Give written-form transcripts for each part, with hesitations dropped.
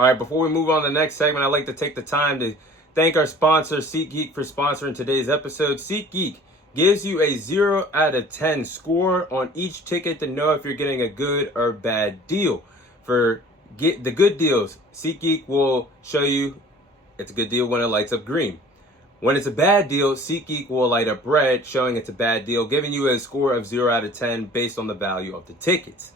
All right, before we move on to the next segment, I'd like to take the time to thank our sponsor, SeatGeek, for sponsoring today's episode. SeatGeek gives you a 0 out of 10 score on each ticket to know if you're getting a good or bad deal. For the good deals, SeatGeek will show you it's a good deal when it lights up green. When it's a bad deal, SeatGeek will light up red, showing it's a bad deal, giving you a score of 0 out of 10 based on the value of the tickets.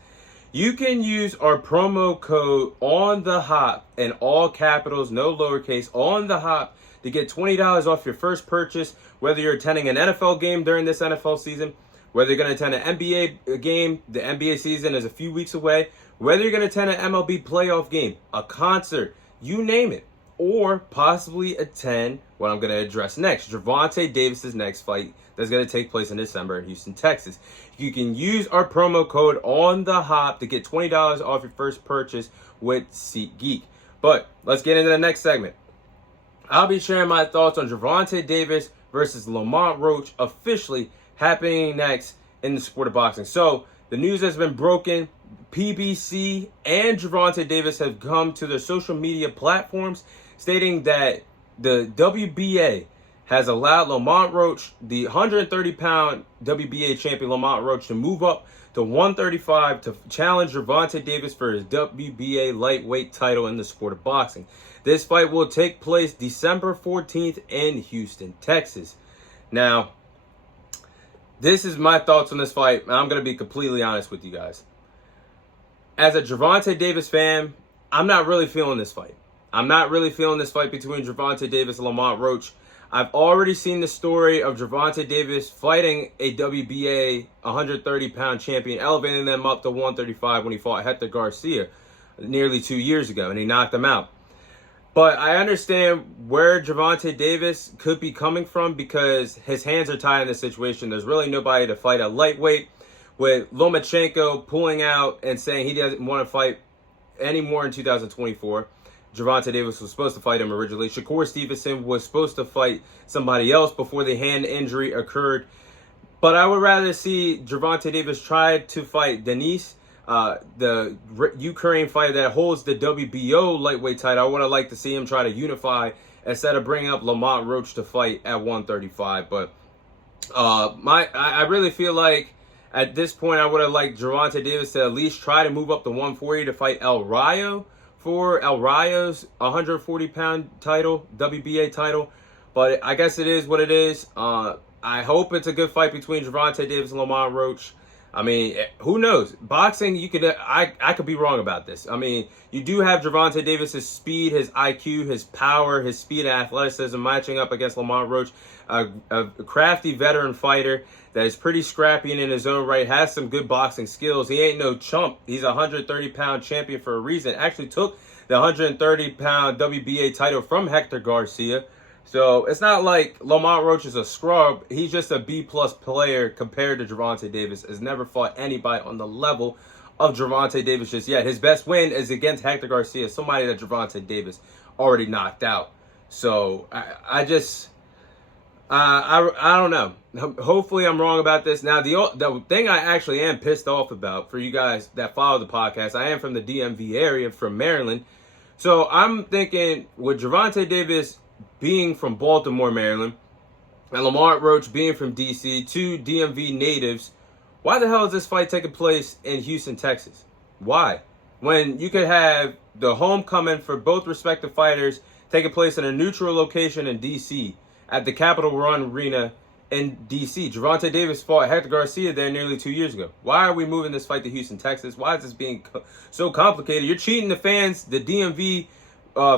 You can use our promo code on the hop in all capitals, no lowercase, on the hop to get $20 off your first purchase, whether you're attending an NFL game during this NFL season, whether you're going to attend an NBA game, the NBA season is a few weeks away, whether you're going to attend an MLB playoff game, a concert, you name it, or possibly attend what I'm going to address next, Gervonta Davis's next fight that's going to take place in December in Houston, Texas. You can use our promo code on the hop to get $20 off your first purchase with SeatGeek. But let's get into the next segment. I'll be sharing my thoughts on Gervonta Davis versus Lamont Roach officially happening next in the sport of boxing. So the news has been broken. PBC and Gervonta Davis have come to their social media platforms stating that the WBA has allowed Lamont Roach, the 130-pound WBA champion Lamont Roach, to move up to 135 to challenge Gervonta Davis for his WBA lightweight title in the sport of boxing. This fight will take place December 14th in Houston, Texas. Now, this is my thoughts on this fight, and I'm going to be completely honest with you guys. As a Gervonta Davis fan, I'm not really feeling this fight. I'm not really feeling this fight between Gervonta Davis and Lamont Roach. I've already seen the story of Gervonta Davis fighting a WBA 130-pound champion, elevating them up to 135 when he fought Hector Garcia nearly 2 years ago, and he knocked him out. But I understand where Gervonta Davis could be coming from because his hands are tied in this situation. There's really nobody to fight at lightweight. With Lomachenko pulling out and saying he doesn't want to fight anymore in 2024. Gervonta Davis was supposed to fight him originally. Shakur Stevenson was supposed to fight somebody else before the hand injury occurred. But I would rather see Gervonta Davis try to fight Denis, the Ukraine fighter that holds the WBO lightweight title. I would have liked to see him try to unify instead of bringing up Lamont Roach to fight at 135. But I really feel like at this point I would have liked Gervonta Davis to at least try to move up to 140 to fight El Rayo for El Rayo's 140-pound title, WBA title. But I guess it is what it is. I hope it's a good fight between Gervonta Davis and Lamont Roach. I mean, who knows? Boxing, I could be wrong about this. I mean, you do have Gervonta Davis's speed, his IQ, his power, his speed and athleticism matching up against Lamont Roach, a crafty veteran fighter that is pretty scrappy and in his own right, has some good boxing skills. He ain't no chump. He's a 130-pound champion for a reason. Actually took the 130-pound WBA title from Hector Garcia. So it's not like Lamont Roach is a scrub. He's just a B-plus player compared to Gervonta Davis. Has never fought anybody on the level of Gervonta Davis just yet. His best win is against Hector Garcia, somebody that Gervonta Davis already knocked out. So I don't know. Hopefully I'm wrong about this. Now, the thing I actually am pissed off about for you guys that follow the podcast, I am from the DMV area, from Maryland. So I'm thinking with Gervonta Davis being from Baltimore, Maryland, and Lamont Roach being from DC, two DMV natives, why the hell is this fight taking place in Houston, Texas? Why? When you could have the homecoming for both respective fighters taking place in a neutral location in DC at the Capital One Arena in DC. Gervonta Davis fought Hector Garcia there nearly 2 years ago. Why are we moving this fight to Houston, Texas? Why is this being so complicated? You're cheating the fans, the DMV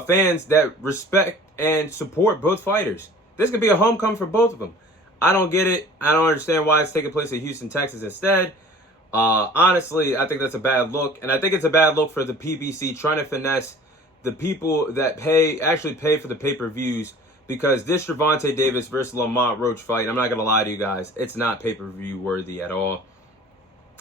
fans that respect and support both fighters. This could be a homecoming for both of them. I don't get it. I don't understand why it's taking place in Houston, Texas instead. Honestly, I think that's a bad look. And I think it's a bad look for the PBC trying to finesse the people that actually pay for the pay-per-views, because this Gervonta Davis versus Lamont Roach fight, I'm not going to lie to you guys, it's not pay-per-view worthy at all.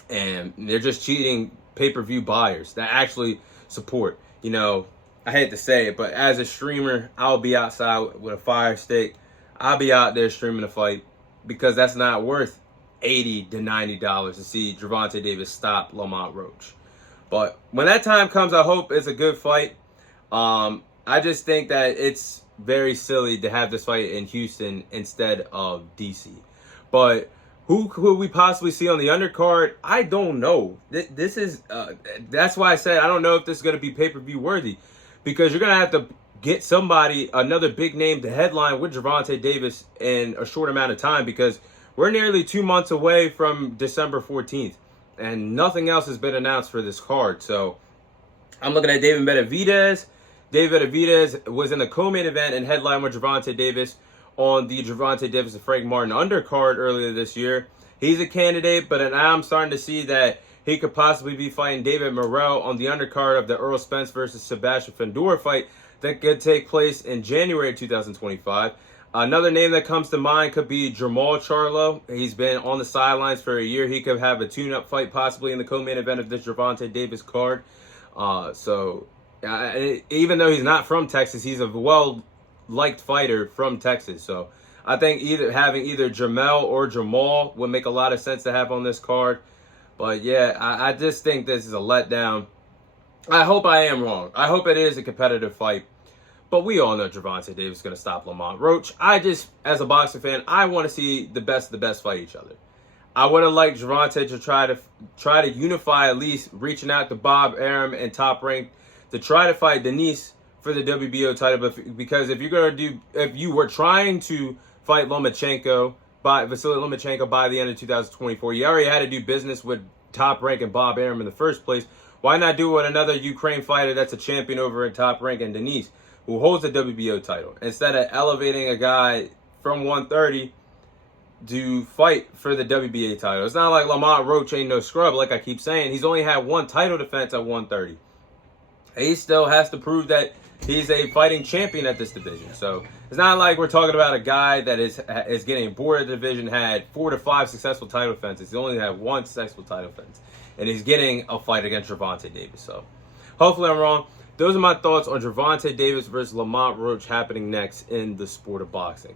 And they're just cheating pay-per-view buyers that actually support. You know, I hate to say it, but as a streamer, I'll be outside with a fire stick. I'll be out there streaming the fight because that's not worth $80 to $90 to see Gervonta Davis stop Lamont Roach. But when that time comes, I hope it's a good fight. I just think that it's very silly to have this fight in Houston instead of DC. But who could we possibly see on the undercard? I don't know. This is that's why I said I don't know if this is going to be pay-per-view worthy, because you're going to have to get somebody, another big name to headline with Gervonta Davis in a short amount of time, because we're nearly 2 months away from December 14th and nothing else has been announced for this card. So I'm looking at David Benavidez. David Benavidez was in the co-main event and headline with Gervonta Davis on the Gervonta Davis and Frank Martin undercard earlier this year. He's a candidate, but now I'm starting to see that he could possibly be fighting David Morrell on the undercard of the Errol Spence versus Sebastian Fundora fight that could take place in January 2025. Another name that comes to mind could be Jamal Charlo. He's been on the sidelines for a year. He could have a tune-up fight possibly in the co-main event of this Gervonta Davis card. Even though he's not from Texas, he's a well-liked fighter from Texas. So I think having either Jamel or Jamal would make a lot of sense to have on this card. But yeah, I just think this is a letdown. I hope I am wrong. I hope it is a competitive fight. But we all know Gervonta Davis is going to stop Lamont. Roach, as a boxing fan, I want to see the best fight each other. I would have liked Gervonta to try to unify, at least reaching out to Bob Arum and Top Rank to try to fight Denise for the WBO title. Because if you were trying to fight Vasily Lomachenko by the end of 2024, you already had to do business with Top Rank and Bob Arum in the first place. Why not do it with another Ukraine fighter that's a champion over at Top Rank and Denise, who holds the WBO title, instead of elevating a guy from 130 to fight for the WBA title? It's not like Lamont Roach ain't no scrub, like I keep saying. He's only had one title defense at 130. He still has to prove that he's a fighting champion at this division. So it's not like we're talking about a guy that is getting bored of the division, had 4 to 5 successful title defenses. He only had one successful title defense, and he's getting a fight against Gervonta Davis. So hopefully I'm wrong. Those are my thoughts on Gervonta Davis versus Lamont Roach happening next in the sport of boxing.